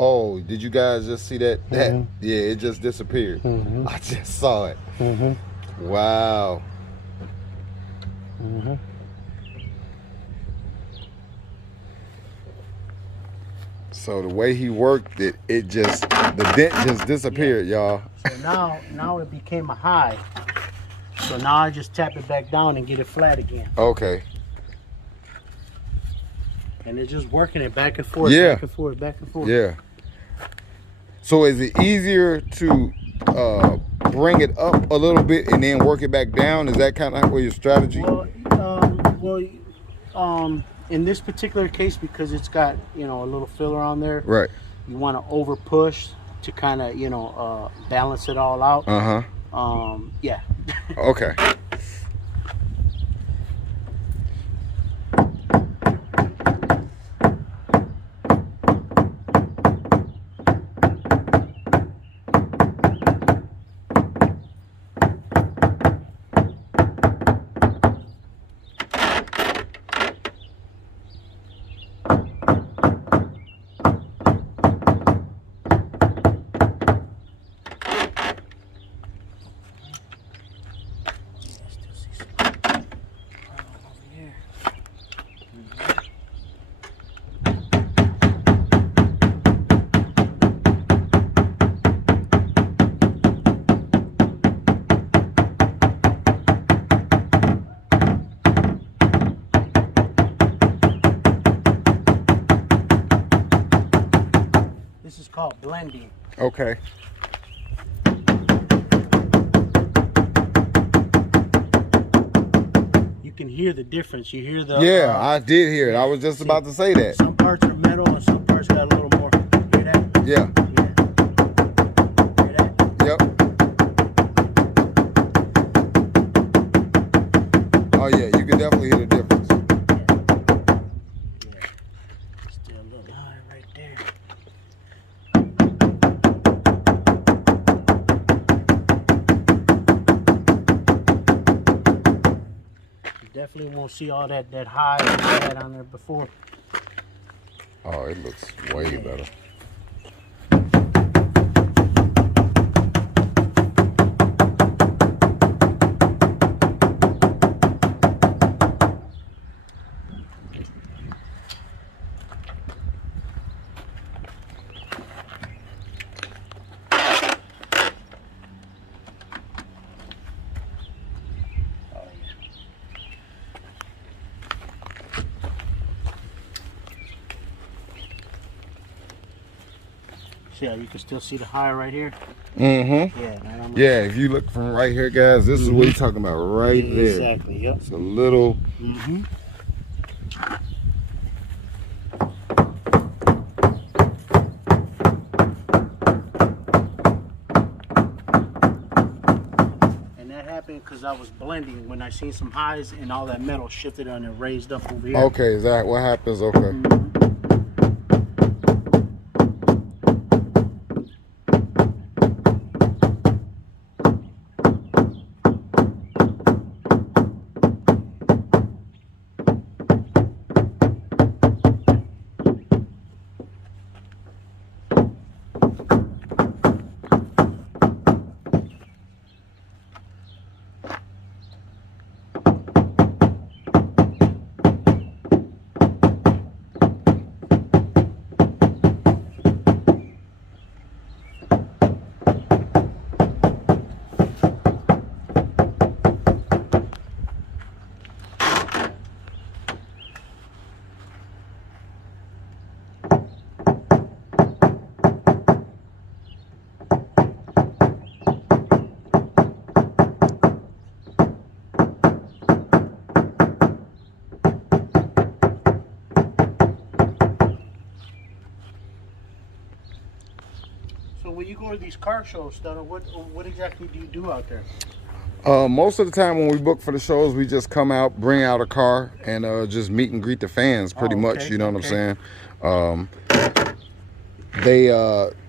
Oh, did you guys just see that? Yeah, it just disappeared. I just saw it. Wow. So the way he worked it, the dent just disappeared, y'all. So now it became a high. So now I just tap it back down and get it flat again. Okay. And it's just working it back and forth, back and forth, back and forth. Yeah. So is it easier to bring it up a little bit and then work it back down? Is that kind of your strategy? In this particular case, because it's got, a little filler on there. Right. You want to over push to kind of, you know, balance it all out. Yeah. Okay. This is called blending. Okay. You can hear the difference. You hear the Yeah, I did hear it. I was just about to say that. Some parts are metal and some parts got a little more. Hear that? Yeah. Hear that? Yep. Oh yeah, you can definitely hear the difference. Yeah. Still a little high right there. You definitely won't see all that high that you had on there before. Oh, it looks way better. See how you can still see the high right here? Mm-hmm. Yeah. Man, Yeah, if you look from right here, guys, this is what he's talking about right there. Exactly, yep. It's a little... Mm-hmm. And that happened because I was blending when I seen some highs and all that metal shifted on and raised up over here. Okay, is that what happens? Okay. So when you go to these car shows, Stunner, what exactly do you do out there? Most of the time when we book for the shows, we just come out, bring out a car, and just meet and greet the fans pretty much, you know what I'm saying? They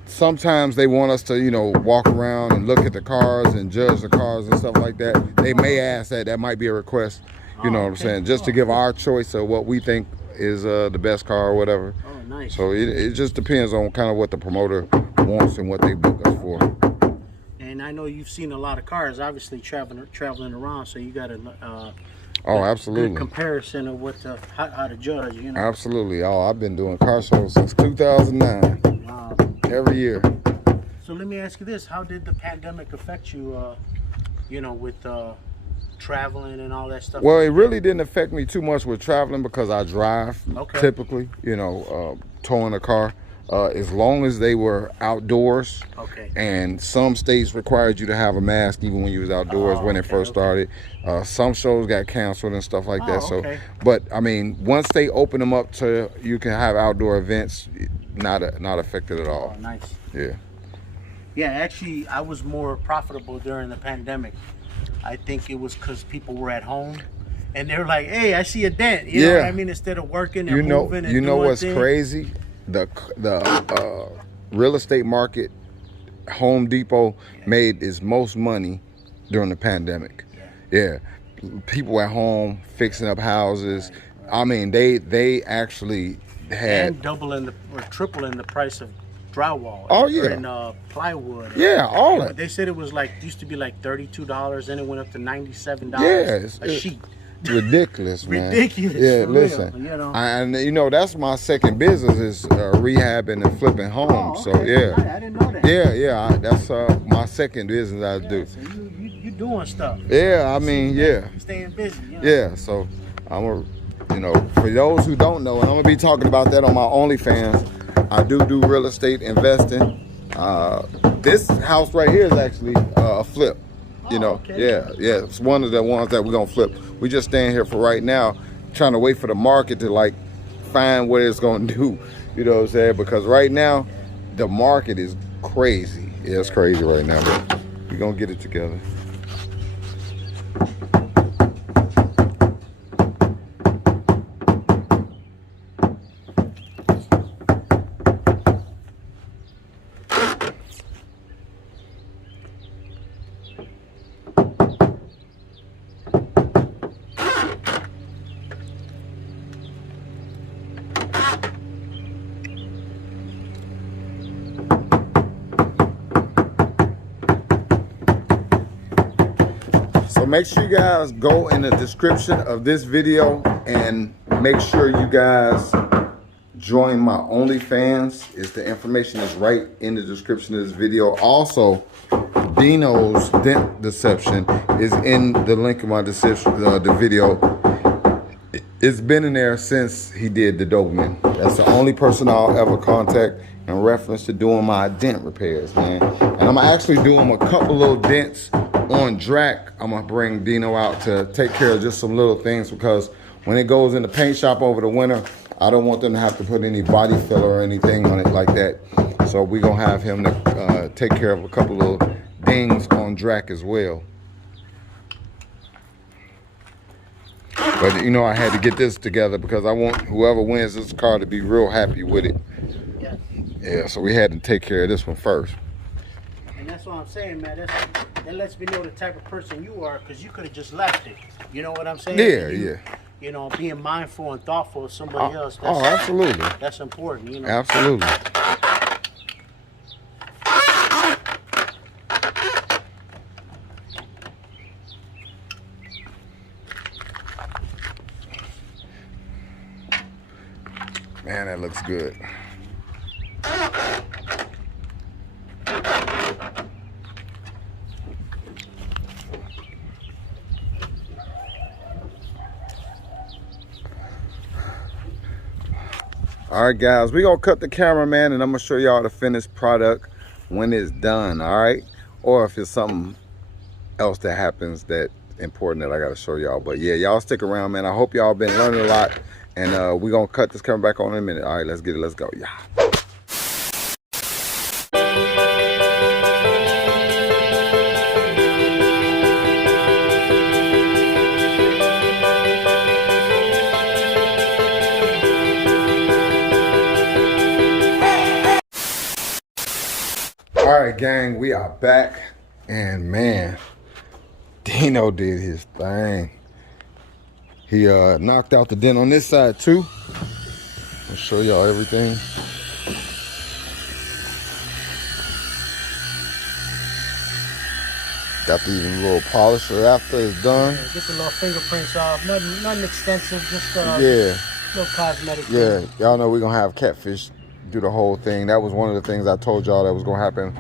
sometimes they want us to, you know, walk around and look at the cars and judge the cars and stuff like that. They may ask that. That might be a request, you know what I'm saying? Just to give our choice of what we think is the best car or whatever. Oh, nice. So it just depends on kind of what the promoter wants and what they book us for. And I know you've seen a lot of cars, obviously traveling around, so you got a Oh, absolutely. good comparison of what how to judge, you know. Absolutely. Oh, I've been doing car shows since 2009. Wow. Every year. So let me ask you this: how did the pandemic affect you? You know, with traveling and all that stuff. Well, it really didn't affect me too much with traveling because I drive typically. You know, towing a car. As long as they were outdoors, and some states required you to have a mask even when you was outdoors when it first started. Some shows got canceled and stuff like that. So, but I mean, once they open them up to you can have outdoor events, not affected at all. Oh, nice. Yeah. Yeah, actually, I was more profitable during the pandemic. I think it was because people were at home, and they're like, "Hey, I see a dent." You know what I mean? Instead of working and moving and you know doing what's things. crazy? The real estate market, Home Depot made its most money during the pandemic. Yeah, people at home fixing up houses. I mean, they actually had And doubling or tripling the price of drywall. Oh, yeah. And plywood. Yeah, all that. They said it was like used to be like $32, then it went up to $97 Yeah, a sheet. ridiculous, man. Ridiculous. Yeah, for listen. real, you know. And you know that's my second business is rehabbing and flipping homes. Oh, okay. So yeah, I didn't know that. yeah, that's my second business I do. So you doing stuff. Yeah, I mean, yeah, Staying busy. You know? yeah. So you know, for those who don't know, and I'm gonna be talking about that on my OnlyFans. I do real estate investing. This house right here is actually a flip. You know, okay. yeah, it's one of the ones that we're gonna flip. We just staying here for right now, trying to wait for the market to like find what it's gonna do. You know what I'm saying? Because right now, the market is crazy. Yeah, it's crazy right now, but we're gonna get it together. So make sure you guys go in the description of this video and make sure you guys join my OnlyFans. The information is right in the description of this video. Also, Dino's Dent Deception is in the link in my description, the video. It's been in there since he did the Doberman. That's the only person I'll ever contact in reference to doing my dent repairs, man. And I'm actually doing a couple little dents on Drac. I'm gonna bring Dino out to take care of just some little things because when it goes in the paint shop over the winter, I don't want them to have to put any body filler or anything on it like that. So we're gonna have him to take care of a couple little dings on Drac as well. But you know, I had to get this together because I want whoever wins this car to be real happy with it. Yeah. Yeah, so we had to take care of this one first. And that's what I'm saying, man. That lets me know the type of person you are, because you could have just left it. You know what I'm saying? Yeah. You know, being mindful and thoughtful of somebody else. Oh, absolutely. That's important, you know. Absolutely. Man, that looks good. All right, guys, we're gonna cut the camera, man, and I'm gonna show y'all the finished product when it's done, all right? Or if it's something else that happens that important that I gotta show y'all. But yeah, y'all stick around, man. I hope y'all been learning a lot. And we're gonna cut this camera back on in a minute. All right, let's get it, let's go, yeah. All right, gang, we are back, and man, Dino did his thing. He knocked out the dent on this side too. I'll show y'all everything. Got the even little polisher after it's done. Yeah, get the little fingerprints off. Nothing extensive, just yeah, little cosmetic. yeah. Y'all know we're gonna have catfish do the whole thing. That was one of the things I told y'all that was gonna happen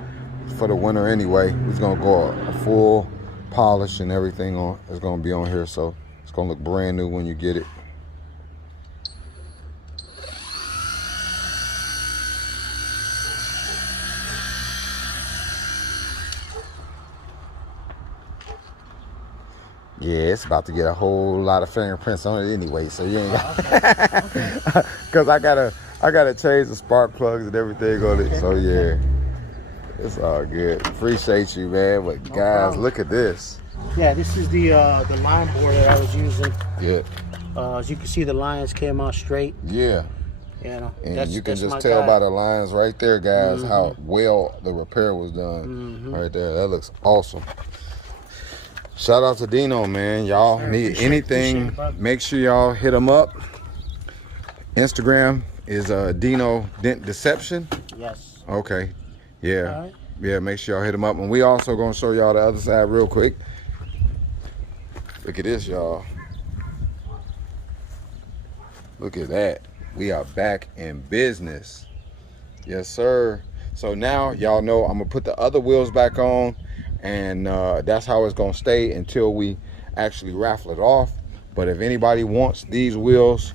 for the winter anyway. We're gonna go a full polish and everything on. It's gonna be on here, so it's gonna look brand new when you get it. Yeah, it's about to get a whole lot of fingerprints on it anyway, so you ain't got cause I gotta change the spark plugs and everything on it. So yeah. It's all good. Appreciate you, man. But No guys, problem. look at this. Yeah, this is the line board that I was using. Yeah. As you can see, the lines came out straight. Yeah. You know, And you can that's just my tell guy. by the lines right there, guys, how well the repair was done. Right there. That looks awesome. Shout out to Dino, man. Y'all need anything, make sure y'all hit him up. Instagram is Dino Dent Deception. Yes. Okay. Yeah. All right. Yeah, make sure y'all hit him up. And we also gonna show y'all the other side real quick. Look at this, y'all. Look at that. We are back in business. Yes, sir. So now y'all know I'm gonna put the other wheels back on, and that's how it's gonna stay until we actually raffle it off. But if anybody wants these wheels,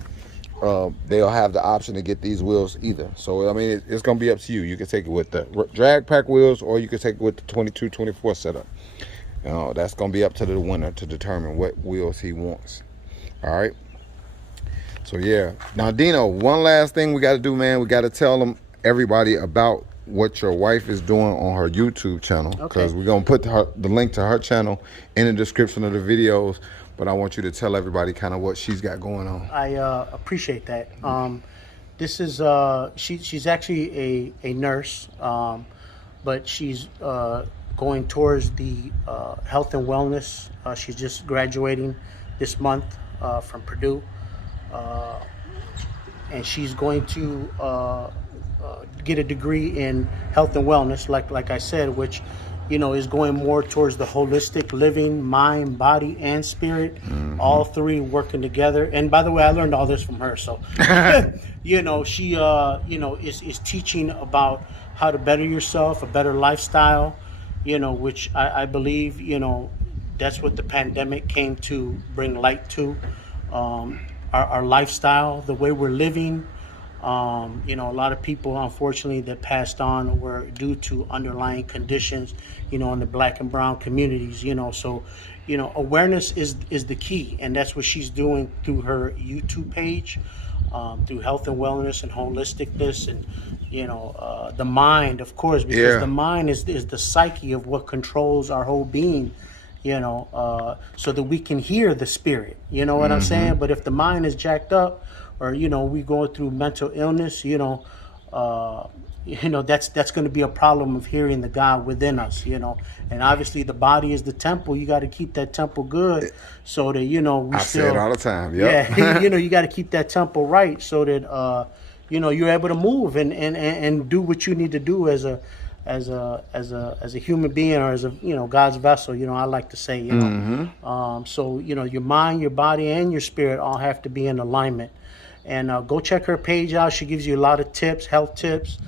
they'll have the option to get these wheels either. So I mean, it's gonna be up to you. You can take it with the drag pack wheels, or you can take it with the 22-24 setup. That's gonna be up to the winner to determine what wheels he wants. All right. So yeah. Now Dino, one last thing we got to do, man. We got to tell them, everybody, about what your wife is doing on her YouTube channel, because we're gonna put the link to her channel in the description of the videos. But I want you to tell everybody kind of what she's got going on. I appreciate that. This is she's actually a nurse, but she's going towards the health and wellness. She's just graduating this month from Purdue, and she's going to get a degree in health and wellness, like I said, which, you know, is going more towards the holistic living, mind, body, and spirit, all three working together. And by the way, I learned all this from her. So, you know, she, you know, is teaching about how to better yourself, a better lifestyle, you know, which I believe, you know, that's what the pandemic came to bring light to, our lifestyle, the way we're living. You know, a lot of people, unfortunately, that passed on were due to underlying conditions, you know, in the black and brown communities, you know. So, you know, awareness is the key, and that's what she's doing through her YouTube page, through health and wellness and holisticness, and, you know, the mind, of course, because the mind is the psyche of what controls our whole being, you know, so that we can hear the spirit, you know what I'm saying? But if the mind is jacked up, or, you know, we go through mental illness, you know, that's going to be a problem of hearing the God within us, you know. And obviously the body is the temple. You got to keep that temple good, so that, you know, I say it all the time. Yep. Yeah, you know, you got to keep that temple right, so that you know, you're able to move and do what you need to do as a human being, or as a, you know, God's vessel, you know, I like to say, you know. So, you know, your mind, your body, and your spirit all have to be in alignment. And go check her page out. She gives you a lot of tips, health tips.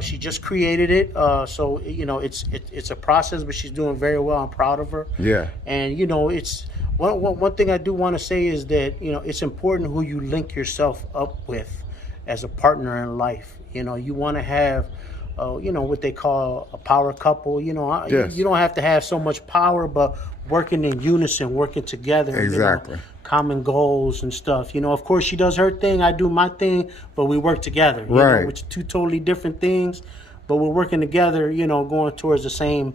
She just created it, so, you know, it's a process, but she's doing very well. I'm proud of her. Yeah. And, you know, it's one thing I do want to say is that, you know, it's important who you link yourself up with as a partner in life. You know, you want to have, you know, what they call a power couple. You know, you don't have to have so much power, but working in unison, working together. Exactly. You know, common goals and stuff. You know, of course, she does her thing, I do my thing, but we work together. You know, which are two totally different things, but we're working together, you know, going towards the same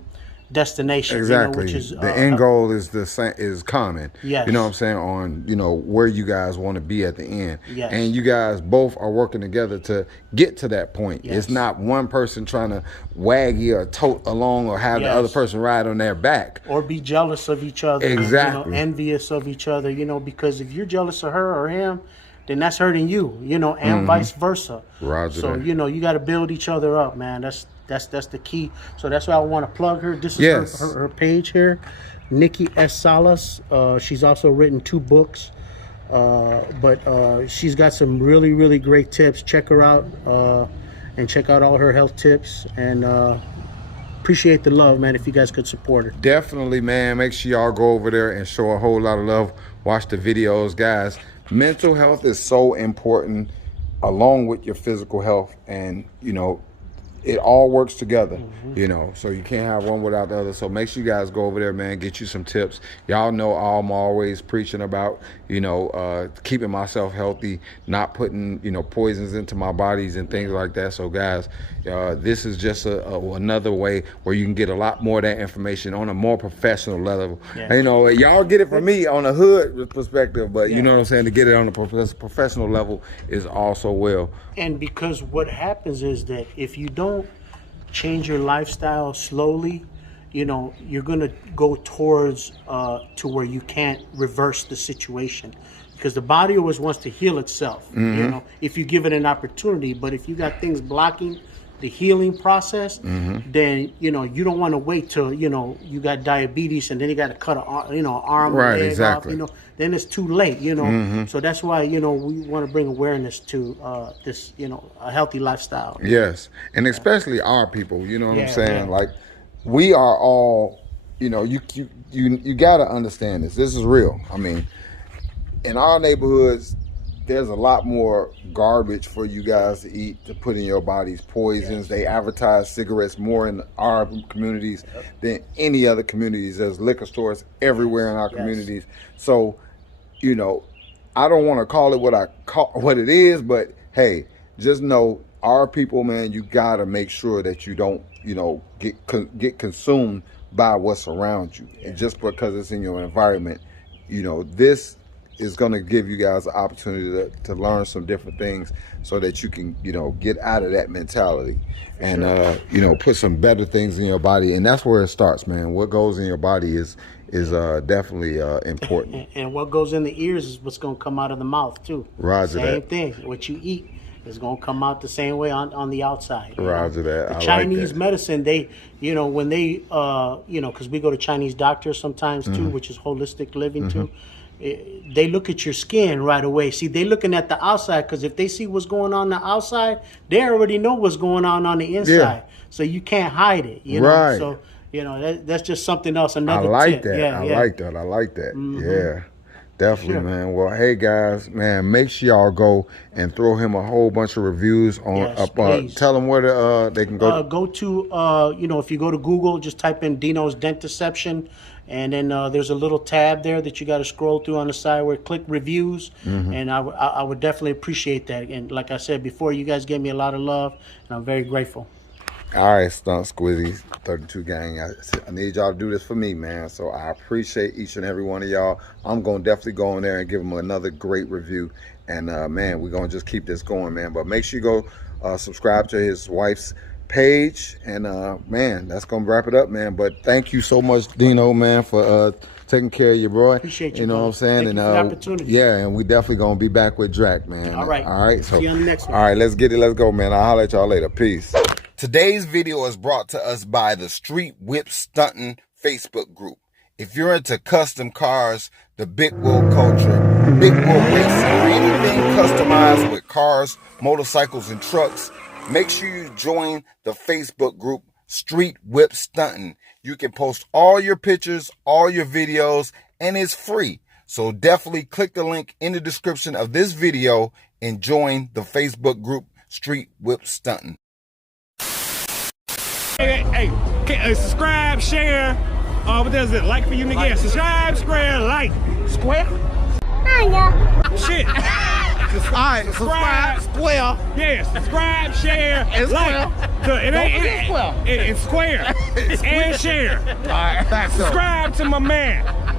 destination. Exactly. You know, which is the end goal is the same, is common. Yes. You know what I'm saying? On, you know, where you guys want to be at the end. Yes. And you guys both are working together to get to that point. Yes. It's not one person trying to wag you or tote along, or have the other person ride on their back, or be jealous of each other. Exactly. You know, envious of each other, you know, because if you're jealous of her or him, then that's hurting you, you know, and vice versa. Roger so that. You know, you got to build each other up, man. That's the key. So that's why I want to plug her. This is her page here, Nikki S. Salas. She's also written 2 books, but she's got some really, really great tips. Check her out, and check out all her health tips, and appreciate the love, man, if you guys could support her. Definitely, man. Make sure y'all go over there and show a whole lot of love. Watch the videos, guys. Mental health is so important, along with your physical health. And, you know, it all works together, you know, so you can't have one without the other. So make sure you guys go over there, man, get you some tips. Y'all know I'm always preaching about, you know, keeping myself healthy, not putting, you know, poisons into my bodies and things like that. So guys, this is just another way where you can get a lot more of that information on a more professional level. You know, y'all get it from me on a hood perspective, but you know what I'm saying, to get it on a professional level is also well. And because what happens is that if you don't change your lifestyle slowly, you know, you're gonna go towards to where you can't reverse the situation, because the body always wants to heal itself, you know, if you give it an opportunity. But if you got things blocking the healing process, then, you know, you don't want to wait till, you know, you got diabetes and then you got to cut a, you know, arm or leg off, you know, then it's too late, you know. So that's why, you know, we want to bring awareness to this, you know, a healthy lifestyle. Yes, and especially our people, you know what I'm saying? Like, we are all, you know, you got to understand this. This is real. I mean, in our neighborhoods, there's a lot more garbage for you guys to eat, to put in your bodies, poisons. They advertise cigarettes more in our communities than any other communities. There's liquor stores everywhere in our communities. So, you know, I don't want to call it what it is, but hey, just know our people, man, you got to make sure that you don't, you know, get consumed by what's around you. And just because it's in your environment, you know, this is going to give you guys the opportunity to learn some different things so that you can, you know, get out of that mentality and, you know, put some better things in your body. And that's where it starts, man. What goes in your body is definitely important. And what goes in the ears is what's going to come out of the mouth too. Roger that. Same thing. What you eat is going to come out the same way on the outside. Roger that. The Chinese medicine, they, you know, when they, you know, because we go to Chinese doctors sometimes too, which is holistic living too. They look at your skin right away. See, they looking at the outside, because if they see what's going on the outside, they already know what's going on the inside. So you can't hide it, you know. So, you know, that's just something else, another tip. That. I like that. Yeah, definitely, man. Well, hey guys, man, make sure y'all go and throw him a whole bunch of reviews on tell them where they can go. Go to you know, if you go to Google, just type in Dino's Dentiception, and then there's a little tab there that you got to scroll through on the side where click reviews, and I would definitely appreciate that. And like I said before, you guys gave me a lot of love, and I'm very grateful. All right, Stunt Squizzy 32 gang, I need y'all to do this for me, man. So I appreciate each and every one of y'all. I'm going to definitely go in there and give them another great review. And, man, we're going to just keep this going, man. But make sure you go subscribe to his wife's page. And, man, that's going to wrap it up, man. But thank you so much, Dino, man, for taking care of your boy. Appreciate you. You know what I'm saying? Thank you for the opportunity. Yeah, and we definitely going to be back with Drac, man. All right. All right. So, see you on the next one. All right, let's get it. Let's go, man. I'll holler at y'all later. Peace. Today's video is brought to us by the Street Whip Stuntin' Facebook group. If you're into custom cars, the big wheel culture, big wheel racing, or anything customized with cars, motorcycles, and trucks, make sure you join the Facebook group Street Whip Stuntin'. You can post all your pictures, all your videos, and it's free. So definitely click the link in the description of this video and join the Facebook group Street Whip Stuntin'. Hey, subscribe, share. What does it? Like for you niggas? Yeah, subscribe, square, like. Square? Shit. Alright, subscribe, square. Yeah, subscribe, share, and like. So it ain't square. It's square and share. Alright, thanks. Subscribe to my man.